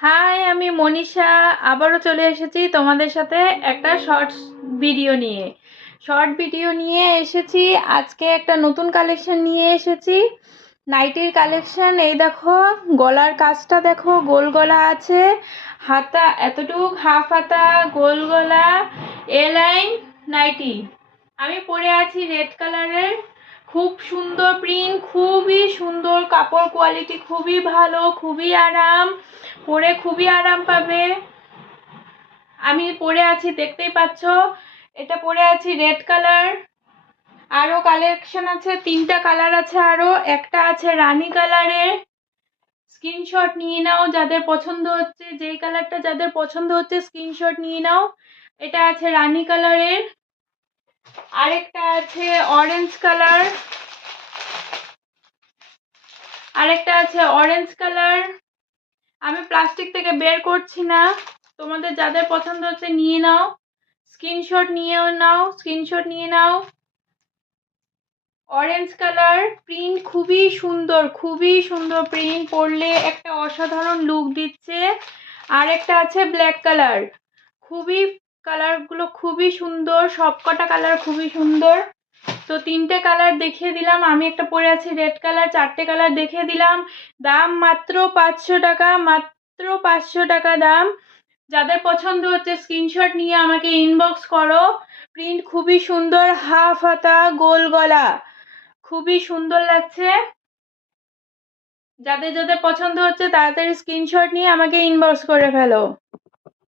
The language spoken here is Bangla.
হাই, আমি মনীষা। আবারও চলে এসেছি তোমাদের সাথে একটা শর্ট ভিডিও নিয়ে এসেছি। আজকে একটা নতুন কালেকশন নিয়ে এসেছি, নাইটির কালেকশন। এই দেখো, গলার কাজটা দেখো, গোল গলা আছে, হাতা এতটুক, হাফ হাতা, গোল গলা, এ লাইন নাইটি। আমি পরে আছি রেড কালারের। খুব সুন্দর প্রিন্ট, খুবই সুন্দর কাপড়, কোয়ালিটি খুবই ভালো, খুবই আরাম, পরে খুবই আরাম পাবে। আমি পরে আছি, দেখতেই পাচ্ছ, এটা পরে আছি রেড কালার। আরো কালেকশন আছে, 3টা কালার আছে, আরো একটা আছে রানী কালারের। স্ক্রিনশট নিয়ে নাও, যাদের পছন্দ হচ্ছে, যেই কালারটা যাদের পছন্দ হচ্ছে স্ক্রিনশট নিয়ে নাও। এটা আছে রানী কালারের, আরেকটা আছে অরেঞ্জ কালার, আরেকটা আছে অরেঞ্জ কালার। আমি প্লাস্টিক থেকে বের করছি না, তোমাদের যাদের পছন্দ হচ্ছে নিয়ে নাও, স্ক্রিনশট নিয়ে নাও। অরেঞ্জ কালার, প্রিন্ট খুবই সুন্দর, খুবই সুন্দর প্রিন্ট, পরলে একটা অসাধারণ লুক দিচ্ছে। আর একটা আছে ব্ল্যাক কালার, খুবই, কালারগুলো খুবই সুন্দর, সবকটা কালার খুবই সুন্দর। তো 3টে কালার দেখিয়ে দিলাম, আমি একটা পরে আছি রেড কালার, 4টে কালার দেখিয়ে দিলাম। দাম মাত্র 500 টাকা, মাত্র 500 টাকা দাম। যাদের পছন্দ হচ্ছে স্ক্রিনশট নিয়ে আমাকে ইনবক্স করো। প্রিন্ট খুবই সুন্দর, হাফ হাতা, গোল গলা, খুবই সুন্দর লাগছে। যাদের যাদের পছন্দ হচ্ছে তাড়াতাড়ি স্ক্রিনশট নিয়ে আমাকে ইনবক্স করে ফেলো।